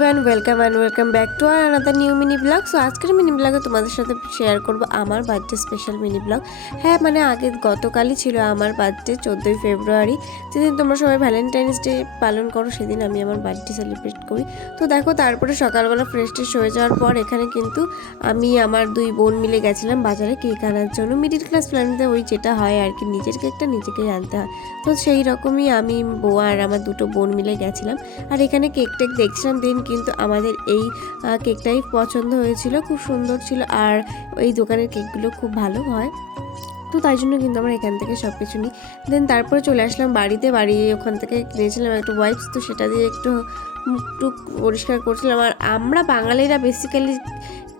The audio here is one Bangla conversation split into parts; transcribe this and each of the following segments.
Everyone welcome back to our another new mini blog. So আজকের মিনি ব্লগে তোমাদের সাথে শেয়ার করব আমার বার্থডে স্পেশাল মিনি ব্লগ। হ্যাঁ, মানে গতকালই ছিল আমার বার্থডে, 14ই ফেব্রুয়ারি, যেদিন তোমরা সবাই ভ্যালেন্টাইন্স ডে পালন করো, সেদিন আমি আমার বার্থডে সেলিব্রেট করি। তো দেখো, তারপরে সকালবেলা ফ্রেশ ট্রেশ হয়ে যাওয়ার পর এখানে কিন্তু আমি আমার দুই বোন মিলে গেছিলাম বাজারে কেক আনার জন্য। মিডিল ক্লাস ফ্যামিলিতে ওই যেটা হয় আর কি, নিজের কেকটা নিজেকেই আনতে হয়। তো সেই রকমই আমি বউ আর আমার দুটো বোন মিলে গেছিলাম। আর এখানে কেক টেক দেখছিলাম। দিন কিন্তু আমাদের এই কেকটাই পছন্দ হয়েছিল, খুব সুন্দর ছিল। আর এই দোকানের কেকগুলো খুব ভালো হয়, তো তাই জন্য কিন্তু আমরা এখান থেকে সব কিছু নিই। দেন তারপরে চলে আসলাম বাড়িতে। ওখান থেকে কিনেছিলাম একটা ওয়াইপস, তো সেটা দিয়ে একটু মুখ টুক পরিষ্কার করছিলাম। আর আমরা বাঙালিরা বেসিক্যালি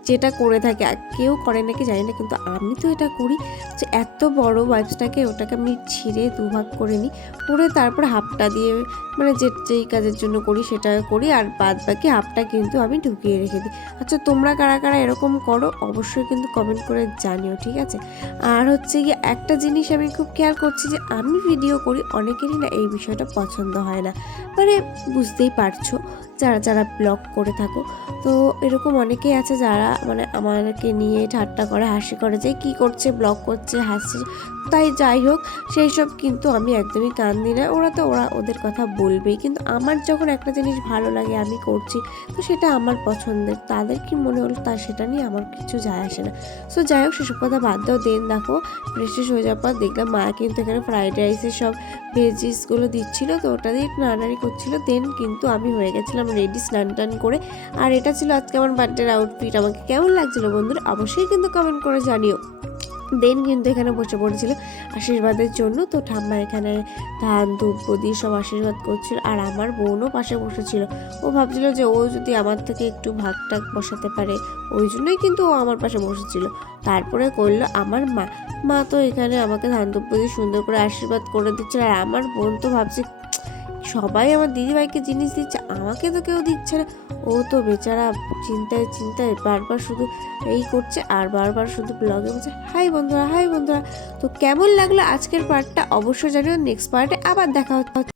যেটা করে থাকি, কেউ করে নাকি জানি না, কিন্তু আমি তো এটা করি যে এত বড় ওয়াইপসটাকে ওটাকে আমি ছিঁড়ে দুভাগ করে নিই, করে তারপর হাফটা দিয়ে মানে যেই কাজের জন্য করি সেটা করি, আর বাদ বাকি হাফটা কিন্তু আমি ঢুকিয়ে রেখে দিই। আচ্ছা, তোমরা কারা কারা এরকম করো অবশ্যই কিন্তু কমেন্ট করে জানিও, ঠিক আছে? আর হচ্ছে গিয়ে একটা জিনিস আমি খুব খেয়াল করছি যে আমি ভিডিও করি, অনেকেরই না এই বিষয়টা পছন্দ হয় না, মানে বুঝতেই পারছো যারা যারা ব্লগ করে থাকো। তো এরকম অনেকেই আছে যারা মানে আমাকে নিয়ে ঠাট্টা করে, হাসি করে, যে কী করছে, ব্লগ করছে, হাসছে। তাই যাই হোক, সেই সব কিন্তু আমি একদমই কান দিই না। ওরা ওদের কথা বলবেই, কিন্তু আমার যখন একটা জিনিস ভালো লাগে আমি করছি, তো সেটা আমার পছন্দের। তাদের কি মনে হলো সেটা নিয়ে আমার কিছু যায় আসে না। সো যাই হোক, সেসব কথা বাদ দাও। দেন দেখো, ফ্রেশ হয়ে যাওয়ার পর দেখলাম মা কিন্তু এখানে ফ্রাইড রাইসের সব ভেজিসগুলো দিচ্ছিলো, তো ওটা দিয়ে একটু নাড়ানাড়ি করছিলো। দেন কিন্তু আমি হয়ে গেছিলাম রেডি, স্নান টান করে। আর এটা ছিল আজকে আমার বার্থডের আউটফিট। আমাকে কেমন লাগছিল বন্ধুরা অবশ্যই কিন্তু কমেন্ট করে জানিও। দেন কিন্তু এখানে বসে পড়েছিল আশীর্বাদের জন্য। তো ঠাম্মা এখানে ধান ধূপ দিয়ে সব আশীর্বাদ করছিল, আর আমার বোনও পাশে বসেছিল। ও ভাবছিল যে ও যদি আমার থেকে একটু ভাগ টাগ বসাতে পারে, ওই জন্যই কিন্তু ও আমার পাশে বসেছিল। তারপরে করলো আমার মা তো এখানে আমাকে ধান ধূপ দিয়ে সুন্দর করে আশীর্বাদ করে দিচ্ছিল। আর আমার বোন তো ভাবছে সবাই আমার দিদিভাইকে জিনিস দিচ্ছে, আমাকে তো কেউ দিচ্ছে না। ও তো বেচারা চিন্তায় বারবার শুধু এই করছে, আর বারবার শুধু ব্লগে বলছে হাই বন্ধুরা, হাই বন্ধুরা। তো কেমন লাগলো আজকের পার্টটা অবশ্যই জানিও। নেক্সট পার্টে আবার দেখা হচ্ছে।